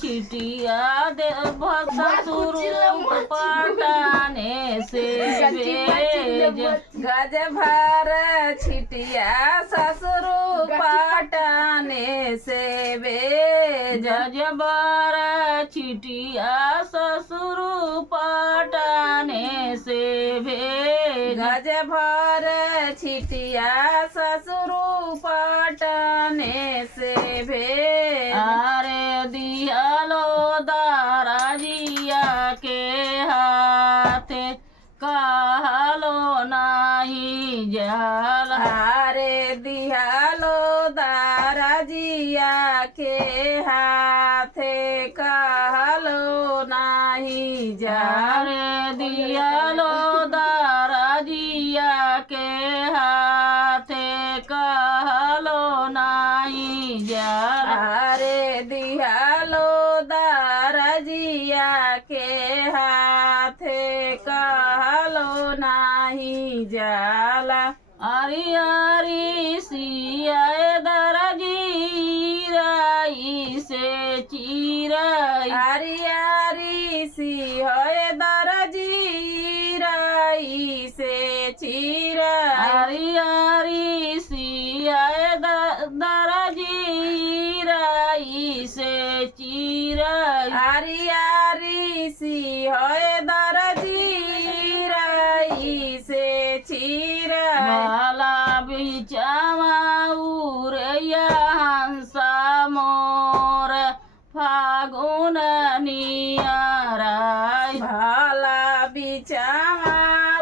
चिटिया दे ससुर पटाने से भेज गज भर छिटिया ससुर पटाने से भेज जबर चिटिया ससुर पटाने से भेज गज भर छिटिया ससुर पटाने से भेज अरे दियालो दाराजिया के हाथे कहलो नाही जल हारे दिहालो दाराजिया के हाथे कहलो नाही जाल अरे दियालो दाराजिया के हाथे कहलो नाही जल हारे दिहालो दाराजिया के हाथे कहलो नाही जाला अरी अरी सियाए दरजी राई से चिराई आरी आरी सी होए दरजी राई से चीरा अरी अरी सियाए दरजी राई से चिराई आरी आरी सी होए दरजी राई से चीरा माला बिचावा उरैया हंसा मोर फागुन नियराई भाला बिचावा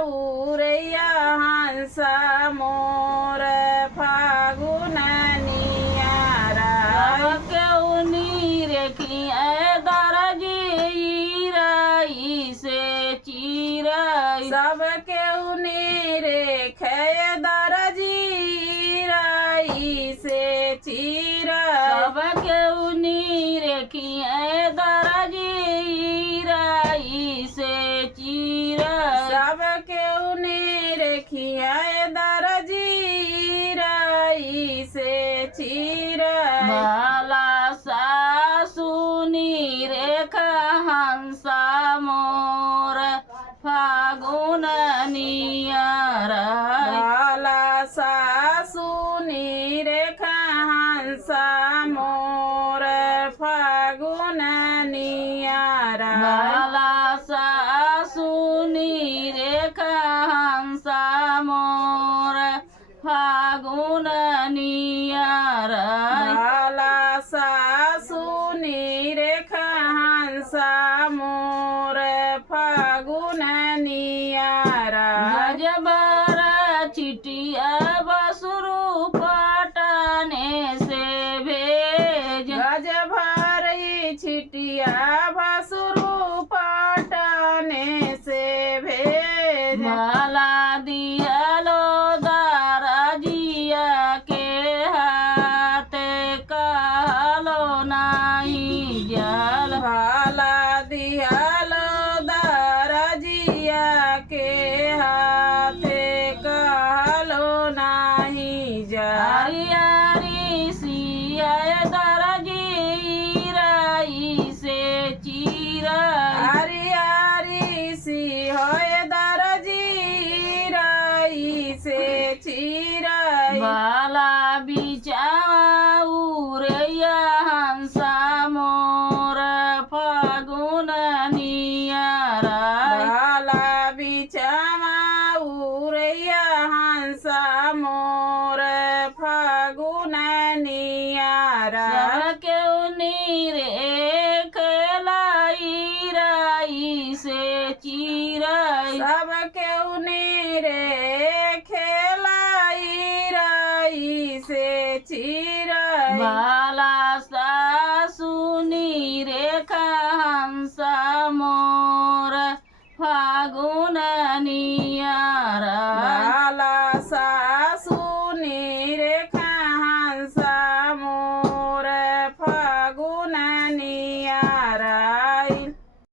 उरैया हंसा मोर फागुन नियारा केउनी रेखिया दरजी राई से चिराई सब केउनी रेखे दरजी राई से चीरा सब केउनी रेखिया दरजी राई से चिराई सब केउनी रेखिया दरजी राई से चीरा बाला सासुनी रेखा हंसा मोर फागुन नियराई बाला सासुनी रेखा हंसा मोर फागुन नियारा बाला सासुनी रेखा हंसा मोर फागुन नियराई बाला सासुनी रेखा हंसा मोर फागुन नियारा गजबर चिटिया बसुरु पटाने से भेज गज भरी छिटिया भसुरु पटाने से भेज माला दियालो दाराजिया के हाथे कहलो नाही जल भाला दियालो दाराजिया के हाथे कहलो नाही जा आरी आरी सिया दरजी राई से चिराई आरी आरी सी होए दरजी राई से चीराई बाला बिचावा उरैया हंसा मोर फागुन नियराई भाला बिचामा उरैया हंसा मोर फागुन नियारा केउनी रे खेलाई राई से चिराई सब केउनी रे खेलाई राई से चीराई बाला सासुनी रेखा हंसा मोर फागुन नियराई